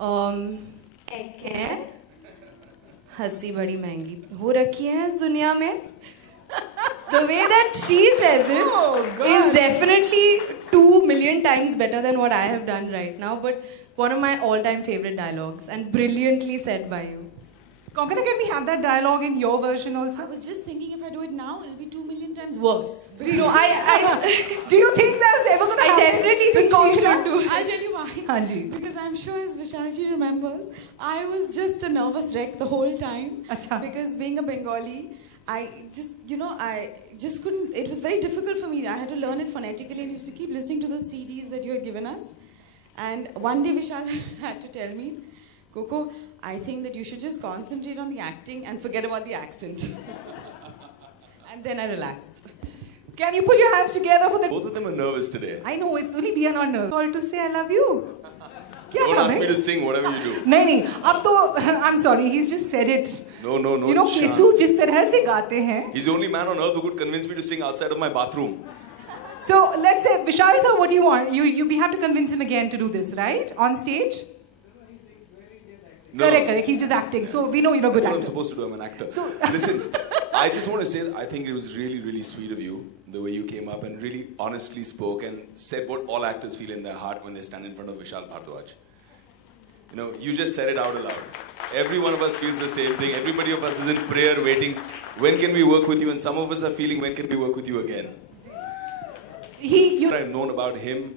एक है हंसी बड़ी महंगी हो रखी है इस दुनिया में. The way that she says it is definitely 2,000,000 times better than what I have done right now, but one of my all-time favorite dialogues and brilliantly said by you. Konkona, can we have that dialogue in your version also? I was just thinking if I do it now, it'll be 2,000,000 times worse. No, Do you think that's ever going to happen? I definitely think she should do it. I'll tell you why. Hanji. Because I'm sure as Vishalji remembers, I was just a nervous wreck the whole time. Achha. Because being a Bengali, I just couldn't, it was very difficult for me. I had to learn it phonetically and used to keep listening to the CDs that you had given us. And one day Vishal had to tell me, Coco, I think that you should just concentrate on the acting and forget about the accent. And then I relaxed. Can you put your hands together for the... Both of them are nervous today. I know, it's only we are not nervous. Call to say I love you. Don't ask me to sing whatever you do. नहीं, अब तो, I'm sorry, he's just said it. No. You know, Kesu जिस तरह से गाते हैं. He's the only man on earth who could convince me to sing outside of my bathroom. So let's say, Vishal sir, what do you want? We have to convince him again to do this, right? On stage? No. Correct. He's just acting. So we know you're a good actor. That's what I'm supposed to do. I'm an actor. So listen, I just want to say that I think it was really, really sweet of you, the way you came up and really honestly spoke and said what all actors feel in their heart when they stand in front of Vishal Bhardwaj. You know, you just said it out aloud. Every one of us feels the same thing. Everybody of us is in prayer waiting. When can we work with you? And some of us are feeling, when can we work with you again? I've known about him.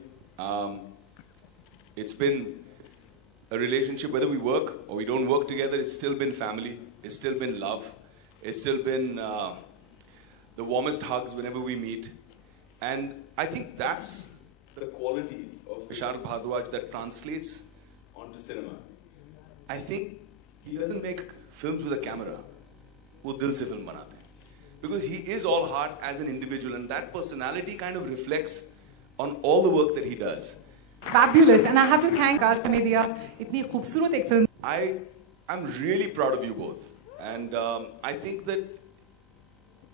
It's been a relationship, whether we work or we don't work together, it's still been family. It's still been love. It's still been the warmest hugs whenever we meet. And I think that's the quality of Vishal Bhardwaj that translates onto cinema. I think he doesn't make films with a camera. वो दिल से film बनाते हैं. Because he is all heart as an individual, and that personality kind of reflects on all the work that he does. Fabulous, and I have to thank Vikas ने दिया इतनी खूबसूरत एक film. I'm really proud of you both, and I think that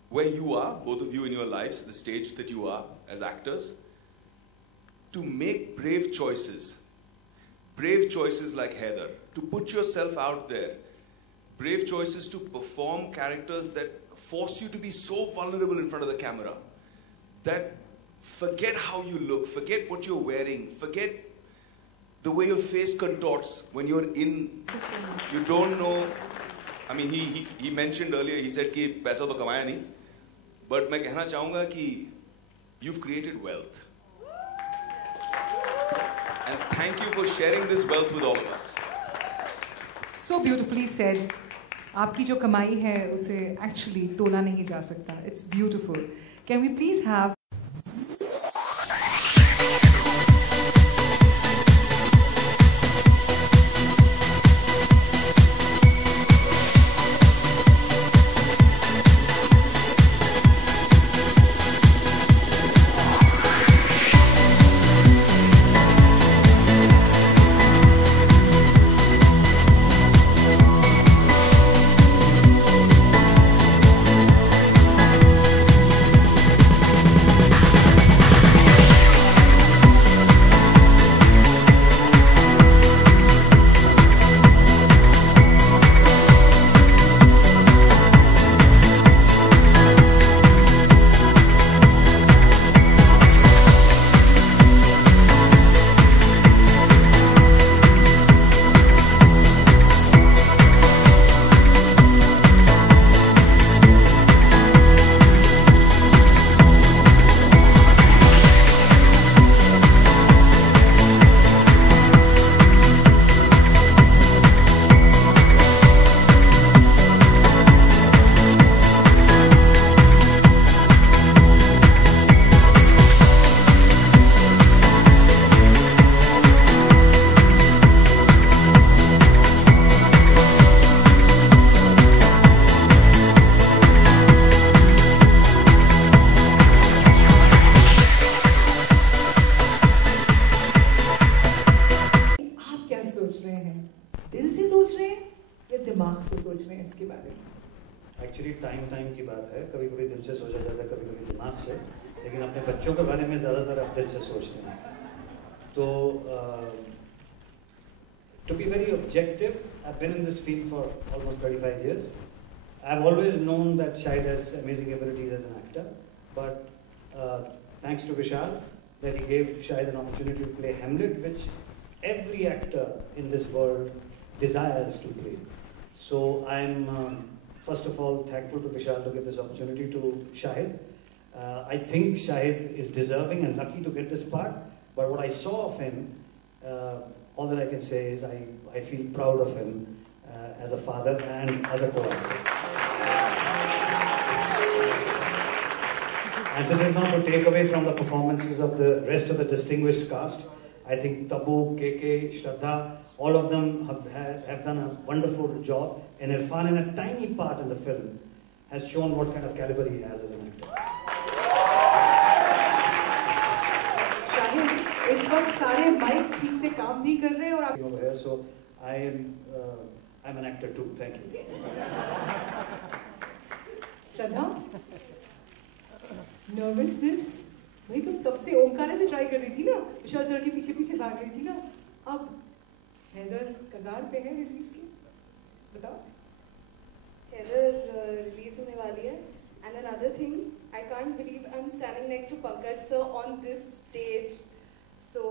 where you are, both of you in your lives, the stage that you are as actors, to make brave choices like Heather, to put yourself out there, brave choices to perform characters that force you to be so vulnerable in front of the camera, that forget how you look, forget what you're wearing, forget the way your face contorts when you're in, you don't know. I mean, he mentioned earlier, he said कि पैसा तो कमाया नहीं, but मैं कहना चाहूँगा कि you've created wealth. And thank you for sharing this wealth with all of us. So beautifully said. आपकी जो कमाई है उसे actually तोला नहीं जा सकता. It's beautiful. Can we please have actually time की बात है, कभी कभी दिल से सोचा जाता है, कभी कभी दिमाग से, लेकिन अपने बच्चों के बारे में ज़्यादातर आप दिल से सोचते हैं. तो to be very objective, I've been in this field for almost 35 years. I've always known that Shahid has amazing abilities as an actor, but thanks to Vishal, that he gave Shahid an opportunity to play Hamlet, which every actor in this world desires to play. So I'm, first of all, thankful to Vishal to give this opportunity to Shahid. I think Shahid is deserving and lucky to get this part, but what I saw of him, all that I can say is I feel proud of him as a father and as a co-actor. And this is not to take away from the performances of the rest of the distinguished cast. I think Tabu, KK, Shraddha, all of them have done a wonderful job. And Irfan, in a tiny part in the film, has shown what kind of caliber he has as an actor. Shahid, इस वक्त सारे mics ठीक से काम भी कर रहे हैं और आप Over here, so I'm an actor too. Thank you. Shraddha, nervousness, भाई तुम तब से ओमकारा से ट्राई कर रही थी ना, विशाल सर के पीछे पीछे भाग रही थी ना, अब हैदर कगार पे है रिलीज की, बताओ। हैदर रिलीज होने वाली है, and another thing, I can't believe I'm standing next to Pankaj sir on this stage. So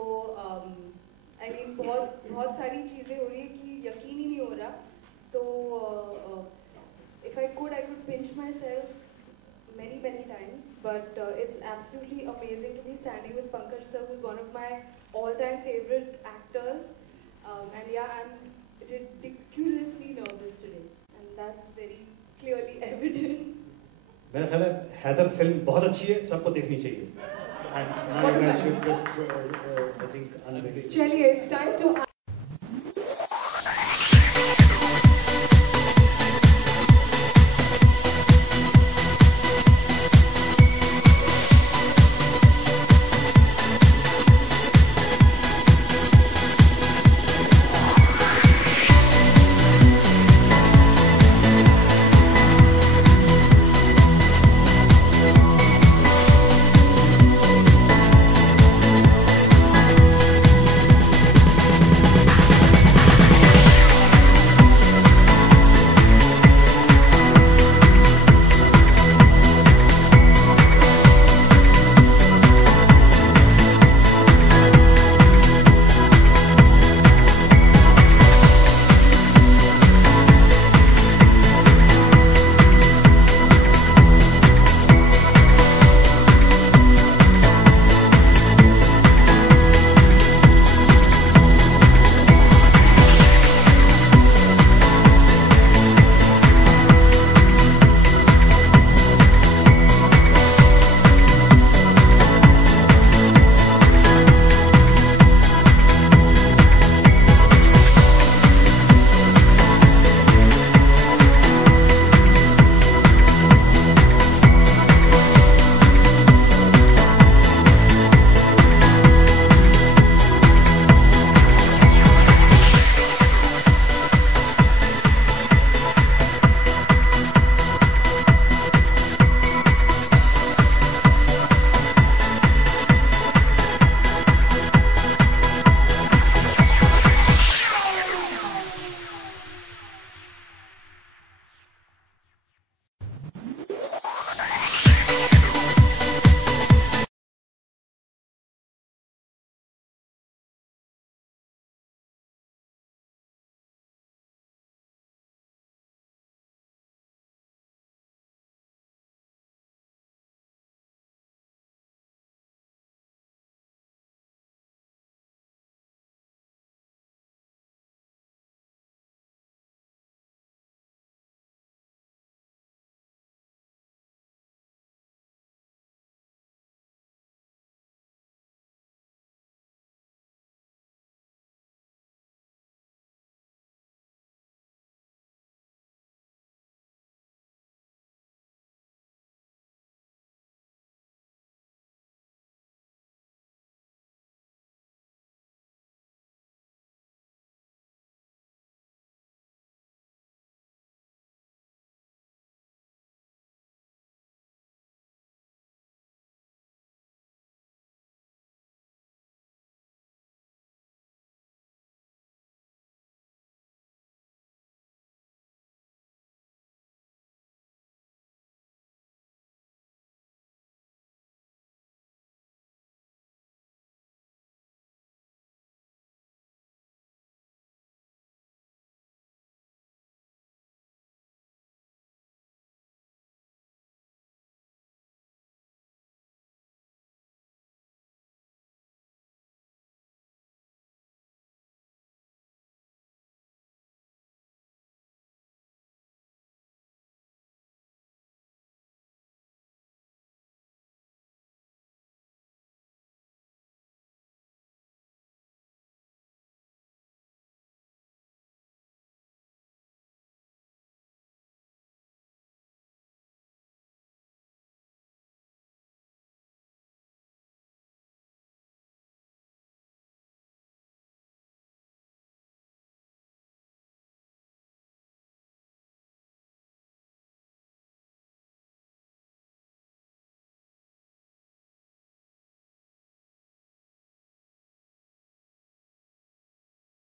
I mean बहुत सारी चीजें हो रही है कि यकीन ही नहीं हो रहा. तो if I could pinch myself many times, but it's absolutely amazing to be standing with Pankaj sir, who's one of my all-time favorite actors, and yeah, I'm ridiculously nervous today, and that's very clearly evident. मेरा ख्याल है Haider film बहुत अच्छी है, सबको देखनी चाहिए. And now you guys should just, I think, unveil it. चलिए, it's time to